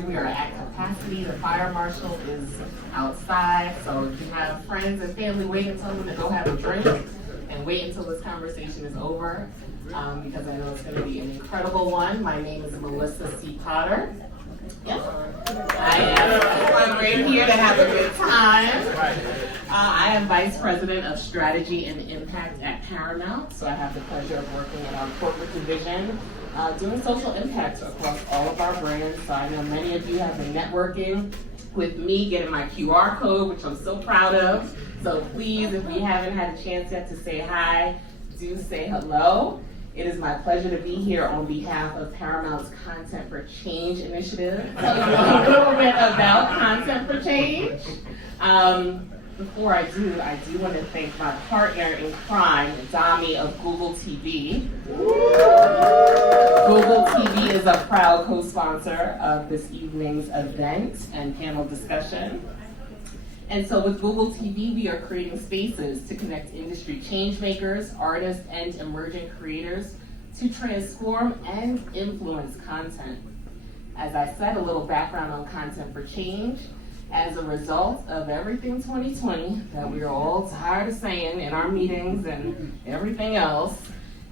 here. We are at capacity. The fire marshal is outside. So if you have friends and family, wait until them to go have a drink and wait until this conversation is over because I know it's going to be an incredible one. My name is Melissa C. Potter. Yep. I am right here to have a good time. I am Vice President of Strategy and Impact at Paramount, so I have the pleasure of working in our corporate division, doing social impact across all of our brands. So I know many of you have been networking with me, getting my QR code, which I'm so proud of. So please, if you haven't had a chance yet to say hi, do say hello. It is my pleasure to be here on behalf of Paramount's Content for Change initiative. Tell you a little bit about Content for Change. Before I do want to thank my partner in crime, Dami of Google TV. Google TV is a proud co-sponsor of this evening's event and panel discussion. And so with Google TV, we are creating spaces to connect industry change makers, artists, and emerging creators to transform and influence content. As I said, a little background on Content for Change. As a result of everything 2020 that we are all tired of saying in our meetings and everything else,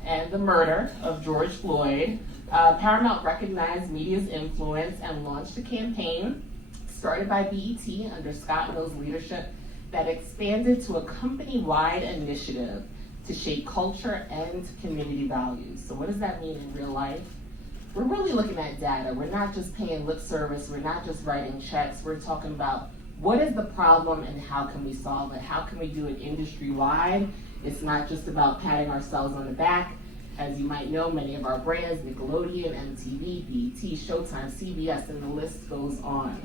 and the murder of George Floyd, Paramount recognized media's influence and launched a campaign started by BET under Scott Mill's leadership that expanded to a company-wide initiative to shape culture and community values. So what does that mean in real life? We're really looking at data. We're not just paying lip service. We're not just writing checks. We're talking about what is the problem and how can we solve it? How can we do it industry-wide? It's not just about patting ourselves on the back. As you might know, many of our brands, Nickelodeon, MTV, BET, Showtime, CBS, and the list goes on.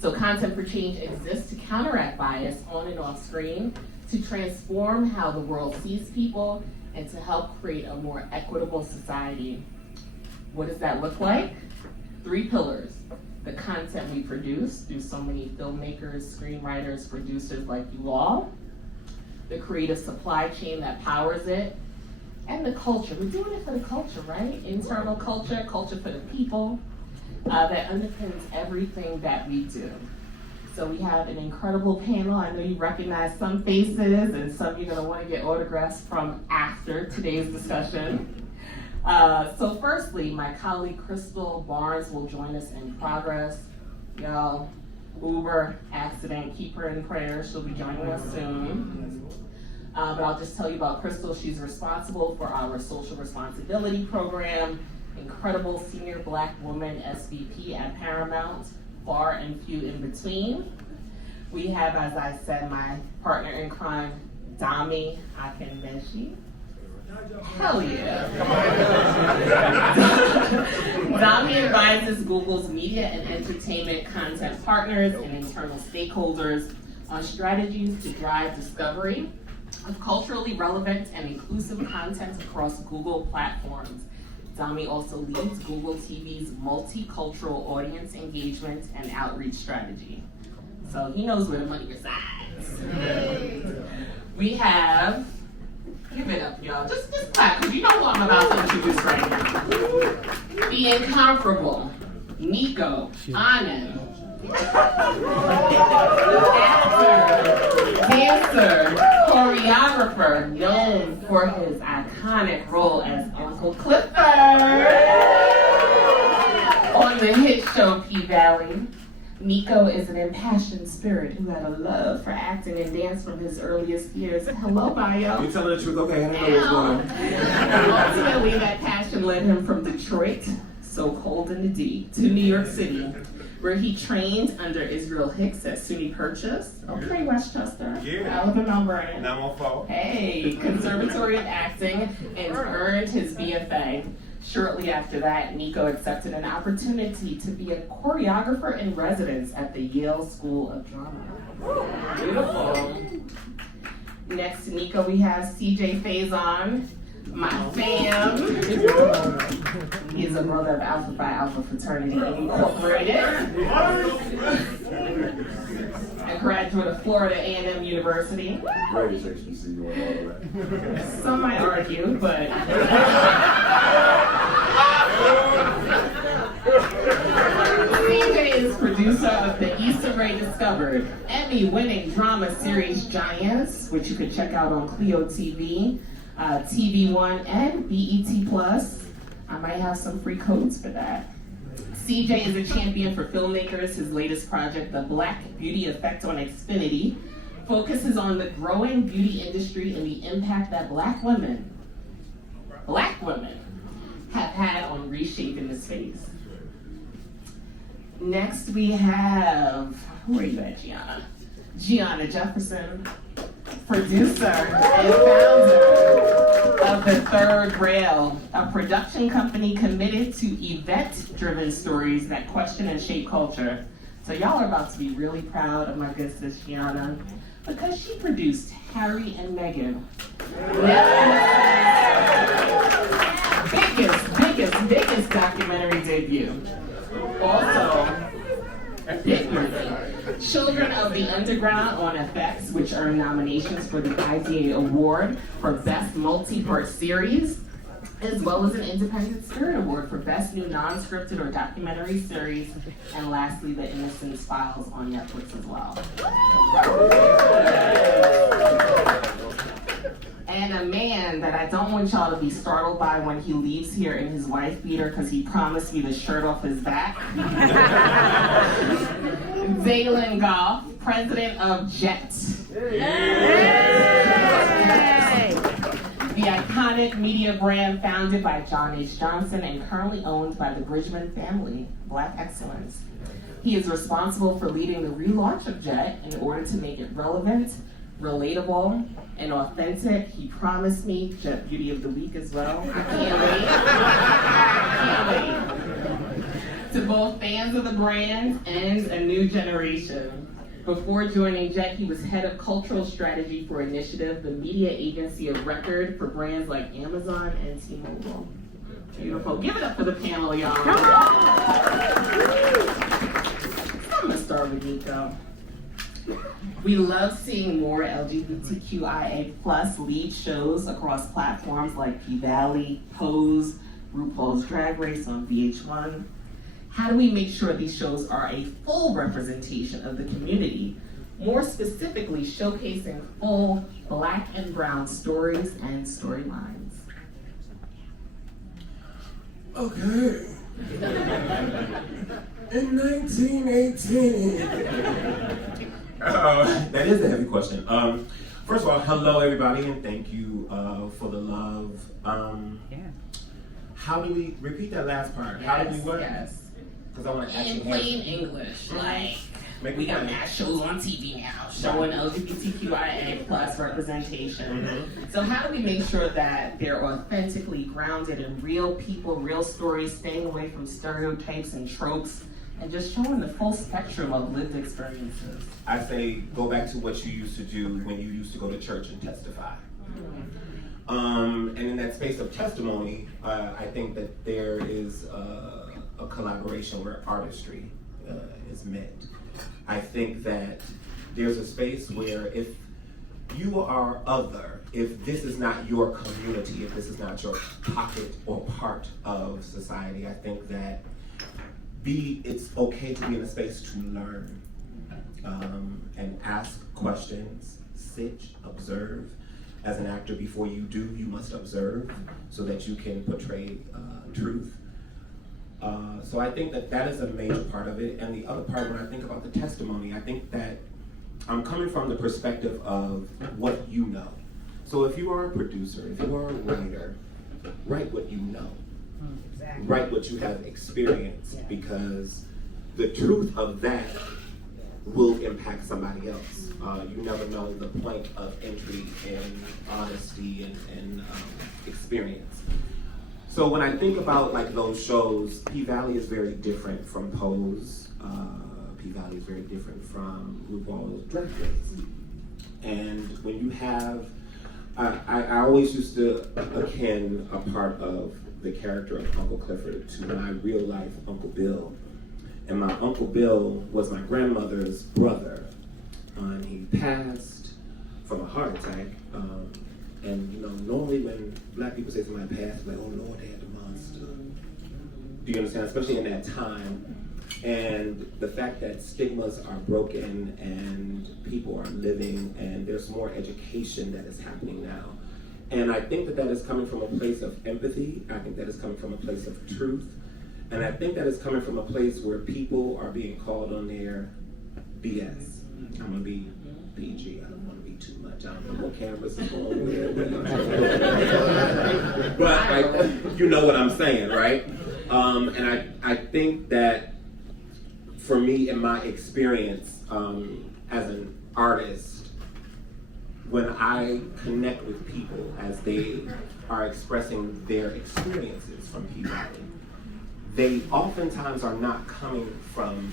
So Content for Change exists to counteract bias on and off screen, to transform how the world sees people, and to help create a more equitable society. What does that look like? 3 pillars. The content we produce through so many filmmakers, screenwriters, producers like you all. The creative supply chain that powers it. And the culture. We're doing it for the culture, right? Internal culture, culture for the people. That underpins everything that we do. So we have an incredible panel. I know you recognize some faces and some you're gonna wanna get autographs from after today's discussion. So firstly, my colleague Crystal Barnes will join us in progress. Y'all, Uber accident, keep her in prayer. She'll be joining us soon. But I'll just tell you about Crystal. She's responsible for our social responsibility program, incredible senior Black woman SVP at Paramount, far and few in between. We have, as I said, my partner in crime, Dami Akinmeshi. Hell yeah. Dami advises Google's media and entertainment content partners and internal stakeholders on strategies to drive discovery of culturally relevant and inclusive content across Google platforms. Dami also leads Google TV's multicultural audience engagement and outreach strategy. So he knows where the money resides. We have, give it up, y'all. Just clap, because you know who I'm about to introduce right now. The incomparable Nicco Annan. Actor, dancer, choreographer, known for his iconic role as Uncle Clifford on the hit show P-Valley. Nicco is an impassioned spirit who had a love for acting and dance from his earliest years. Hello, bio. You're telling the truth, okay? I don't know what's going on. Ultimately, that passion led him from Detroit, so cold in the D, to New York City, where he trained under Israel Hicks at SUNY Purchase. Okay, Westchester. Yeah. Alabama, Mount Vernon. Now I'm on phone. Hey, Conservatory of Acting, and earned his BFA. Shortly after that, Nicco accepted an opportunity to be a choreographer in residence at the Yale School of Drama. Beautiful. Next to Nicco, we have CJ Faison, my fam. He's a brother of Alpha Phi Alpha Fraternity Incorporated. A graduate of Florida A&M University. Great HBCU and all of that. Some might argue, but discovered Emmy-winning drama series Giants, which you can check out on Clio TV, TV One, and BET Plus. I might have some free codes for that. CJ is a champion for filmmakers. His latest project, The Black Beauty Effect on Xfinity, focuses on the growing beauty industry and the impact that black women have had on reshaping the space. Next we have, where are you at, Gianna? Gianna Jefferson, producer and founder of The Third Rail, a production company committed to event-driven stories that question and shape culture. So y'all are about to be really proud of my good sis Gianna, because she produced Harry and Meghan. Biggest documentary debut. Also, Children of the Underground on FX, which earned nominations for the IDA Award for Best Multi-Part Series, as well as an Independent Spirit Award for Best New Non-Scripted or Documentary Series, and lastly, The Innocence Files on Netflix as well. And a man that I don't want y'all to be startled by when he leaves here in his wife beater, because he promised me the shirt off his back. Zaylin Goff, president of Jet. The iconic media brand founded by John H. Johnson and currently owned by the Bridgman family, Black Excellence. He is responsible for leading the relaunch of Jet in order to make it relevant, relatable, and authentic. He promised me Jet Beauty of the Week as well. I can't wait. To both fans of the brand and a new generation. Before joining Jet, he was head of cultural strategy for Initiative, the media agency of record for brands like Amazon and T-Mobile. Beautiful. Give it up for the panel, y'all. I'm gonna start with Nicco. We love seeing more LGBTQIA+ lead shows across platforms like P-Valley, Pose, RuPaul's Drag Race on VH1. How do we make sure these shows are a full representation of the community, more specifically showcasing full Black and brown stories and storylines? Okay. In 1918. That is a heavy question. First of all, hello everybody, and thank you for the love. How do we repeat that last part? Yes, how do we what? Yes. Because I want to In plain English, like we got mad shows on TV now showing LGBTQIA+ representation. Mm-hmm. So how do we make sure that they're authentically grounded in real people, real stories, staying away from stereotypes and tropes, and just showing the full spectrum of lived experiences? I say go back to what you used to do when you used to go to church and testify. And in that space of testimony, I think that there is a collaboration where artistry is met. I think that there's a space where if you are other, if this is not your community, if this is not your pocket or part of society, I think that it's okay to be in a space to learn and ask questions, sit, observe. As an actor, before you do, you must observe so that you can portray truth. So I think that is a major part of it. And the other part, when I think about the testimony, I think that I'm coming from the perspective of what you know. So if you are a producer, if you are a writer, write what you know. Exactly. Write what you have experienced, because the truth of that will impact somebody else. You never know the point of entry and honesty and experience. So when I think about like those shows, P-Valley is very different from Pose. P-Valley is very different from RuPaul's Drag Race. And when you have, I always used to akin a part of the character of Uncle Clifford to my real life Uncle Bill. And my Uncle Bill was my grandmother's brother. And he passed from a heart attack. And you know, normally when black people say somebody passed, like, oh Lord, they had the monster. Do you understand? Especially in that time, And the fact that stigmas are broken and people are living and there's more education that is happening now. And I think that that is coming from a place of empathy. I think that is coming from a place of truth. And I think that is coming from a place where people are being called on their BS. I'm gonna be PG, I don't wanna be too much. I don't know what cameras is going with. But you know what I'm saying, right? And I think that for me, in my experience as an artist, when I connect with people as they are expressing their experiences from P-Valley, they oftentimes are not coming from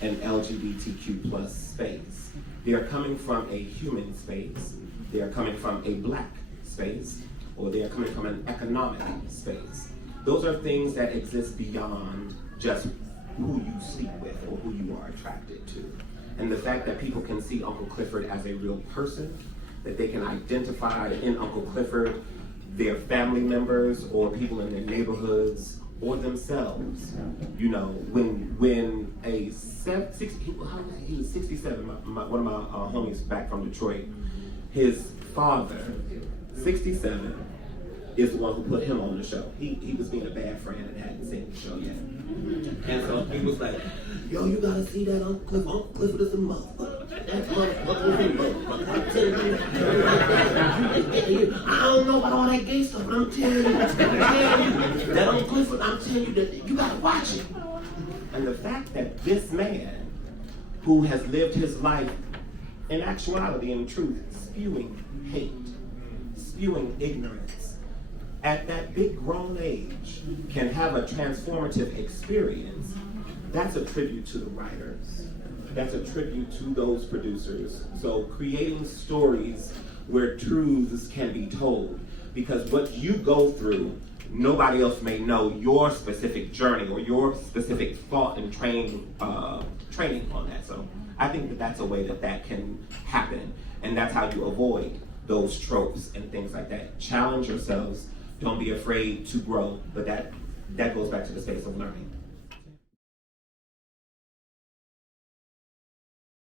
an LGBTQ plus space. They are coming from a human space. They are coming from a Black space, or they are coming from an economic space. Those are things that exist beyond just who you sleep with or who you are attracted to. And the fact that people can see Uncle Clifford as a real person, that they can identify in Uncle Clifford their family members or people in their neighborhoods or themselves. You know, when he was 67, one of my homies back from Detroit, his father, 67, is the one who put him on the show. He was being a bad friend and hadn't seen the show yet. And so he was like, yo, you gotta see that Uncle Clifford. Uncle Clifford is a motherfucker. That's motherfucker. I'm telling you. I don't know about all that gay stuff, but I'm telling you, that Uncle Clifford, I'm telling you that you gotta watch it. And the fact that this man, who has lived his life in actuality and truth, spewing hate, spewing ignorance, at that big grown age, can have a transformative experience, that's a tribute to the writers. That's a tribute to those producers. So creating stories where truths can be told, because what you go through, nobody else may know your specific journey or your specific thought and training on that. So I think that that's a way that that can happen, and that's how you avoid those tropes and things like that. Challenge yourselves. Don't be afraid to grow, but that goes back to the space of learning.